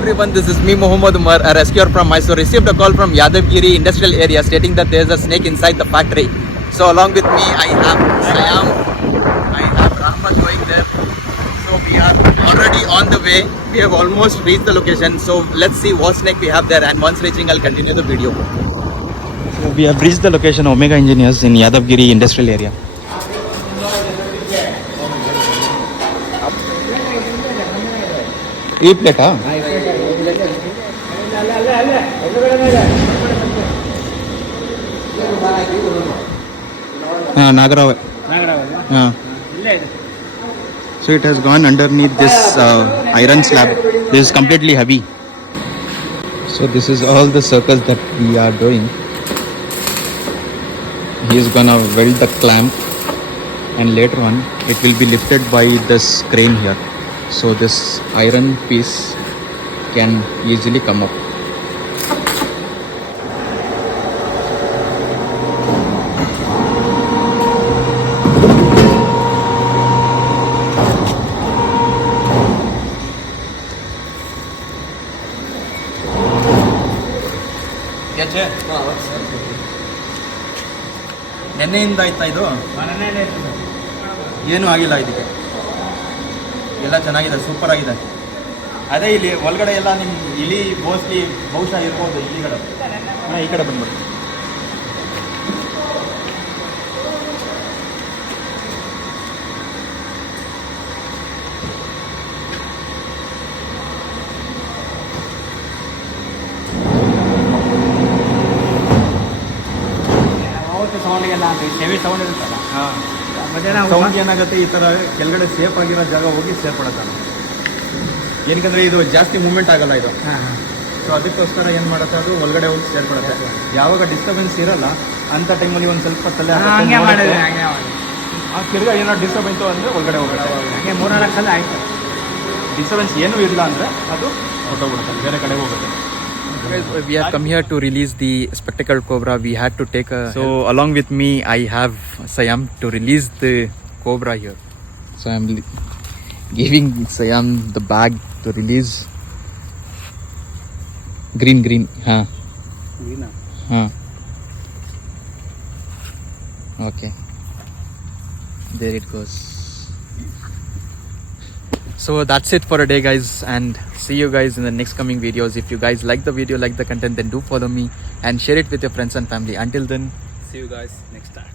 everyone, this is me Muhammad Umar, a rescuer from Mysore. Received a call from Yadavgiri industrial area stating that there is a snake inside the factory. So along with me I have Sayam, I have Rahmat going there. So we are already on the way. We have almost reached the location. So let's see what snake we have there, and once reaching I'll continue the video. So we have reached the location Omega Engineers in Yadavgiri industrial area. ಈ ಪ್ಲೇಟಾ? ಹಾಂ ನಾಗರಾವ್. ಹಾಂ. So it has gone underneath this iron slab. This is completely heavy. So this is all the circles that we are doing. He is gonna weld the clamp, and later on it will be lifted by this crane here. So this iron piece can easily come up. ನೆನ್ನೆಯಿಂದ ಆಯ್ತಾ ಇದು? ಏನೂ ಆಗಿಲ್ಲ, ಇದಕ್ಕೆ ಎಲ್ಲ ಚೆನ್ನಾಗಿದೆ, super ಆಗಿದೆ. ಅದೇ ಇಲ್ಲಿ ಒಳಗಡೆ ಎಲ್ಲ ನಿಮ್ಮ ಇಲಿ ಬಹುಶಃ ಇರ್ಬೋದು ಇಲಿಗಳು. ಈ ಕಡೆ ಬಂದ್ಬಿಡಿ. ಸೌಂಡ್ ಇರುತ್ತಲ್ಲ, ಸೌಂಡ್ ಏನಾಗುತ್ತೆ, ಈ ಥರ ಕೆಳಗಡೆ ಸೇಫ್ ಆಗಿರೋ ಜಾಗ ಹೋಗಿ ಸೇರ್ಪಡುತ್ತೆ. ಏನಕ್ಕಂದ್ರೆ ಇದು ಜಾಸ್ತಿ ಮೂವ್ಮೆಂಟ್ ಆಗಲ್ಲ ಇದು. ಸೊ ಅದಕ್ಕೋಸ್ಕರ ಏನು ಮಾಡುತ್ತೆ, ಅದು ಒಳಗಡೆ ಹೋಗಿ ಸೇರ್ಪಡುತ್ತೆ. ಯಾವಾಗ ಡಿಸ್ಟರ್ಬೆನ್ಸ್ ಇರಲ್ಲ ಅಂತ ಟೈಮಲ್ಲಿ ಒಂದು ಸ್ವಲ್ಪ ತಲೆ ತಿರ್ಗಾ ಏನೋ ಡಿಸ್ಟರ್ಬೆನ್ಸು ಅಂದರೆ ಒಳಗಡೆ ಹೋಗುತ್ತೆ. ಹಾಗೆ 3-4 ಸಲ ಆಯ್ತು. ಡಿಸ್ಟರ್ಬೆನ್ಸ್ ಏನೂ ಇಲ್ಲ ಅಂದರೆ ಅದು ಹೊರಟೋಗ್ಬಿಡುತ್ತೆ, ಬೇರೆ ಕಡೆ ಹೋಗುತ್ತೆ. We have come here to release the spectacled cobra. We had to take a... So along with me I have Sayam to release the cobra here. So I am giving Sayam the bag to release. Green. Green. Okay. There it goes. So that's it for a day, guys, and see you guys in the next coming videos. If you guys like the video, like the content, then do follow me and share it with your friends and family. Until then, see you guys next time.